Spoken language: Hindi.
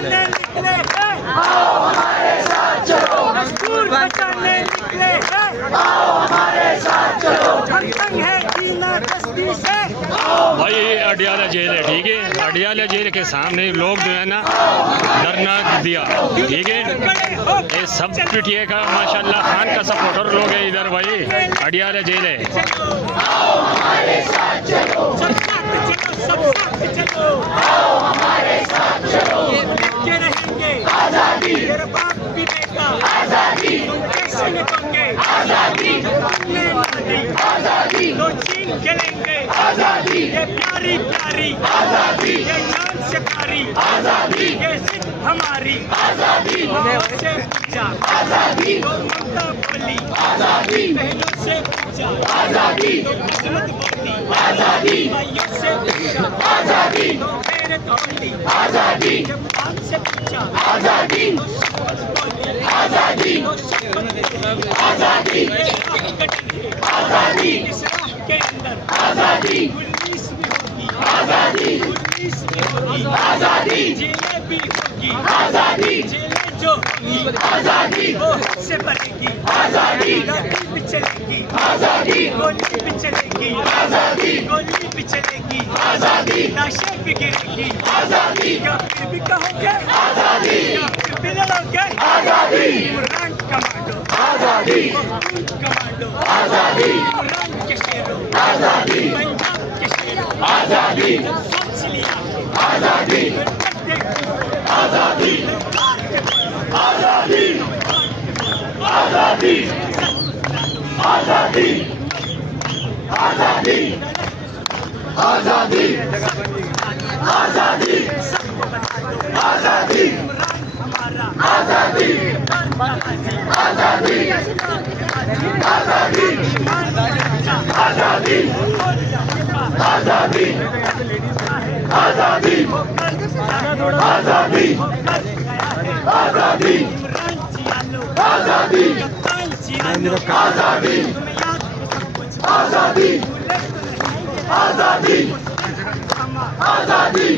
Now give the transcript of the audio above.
बचाने निकले हैं, आओ हमारे साथ चलो। मजदूर बचाने निकले हैं, आओ हमारे साथ चलो। हम तंग है जीना कश्ती से। भाई अडियाला जेल है, ठीक है। अडियाला जेल के सामने लोग जो है ना धरना दिया, ठीक है। ये सब पीटीए का माशाल्लाह खान का सपोर्टर लोग है इधर। भाई अडियाला जेल है। आओ हमारे साथ चलो, सब साथ चलो, सब साथ चलो। आओ हमारे साथ चलो, लड़के रहेंगे आजादी। तेरा बाप भी बेटा आजादी, तुम कैसे निकलोगे आजादी। तुमने ना दी आजादी, तो चीन चलेंगे आजादी। ये प्यारी प्यारी आजादी, ये जान से प्यारी आजादी, ये सिर्फ हमारी आजादी। माँ से पूछा आजादी, तो ममता बोली आजादी। बहनों से पूछा आजादी, तो किस्मत बोली आजादी। भाइयों से पूछा आजादी, तो गैरत बोली आजादी। जब बाप से पूछा आजादी, तो शपथ बोली आजादी। तो शपथ बोली आजादी, आजादी। इस राह के अंदर आजादी 19 भी होगी आजादी, 19 भी होगी आजादी। जेलें भी होगी आजादी, जेलें जो होगी आजादी, वो से बनेगी आजादी। गोली भी चलेगी आजादी, गोली भी चलेगी आजादी, गोली भी चलेगी आजादी। लाशें भी गिरेगी आजादी, क्या फिर भी कहोगे आजादी, क्या फिर भी लड़ोगे आजादी। इमरान कमांडो आजादी, कमांडो आजादी, इमरान के शेरों आजादी, पंजाब के शेरों आजादी। सोच लिया आजादी, आजादी, आजादी, आजादी, आजादी, आजादी, आजादी, आजादी, आजादी, हमारा आजादी, आजादी, आजादी, आजादी, आजादी, आजादी, आजादी, आजादी, आजादी, आजादी, आजादी, आजादी, आजादी,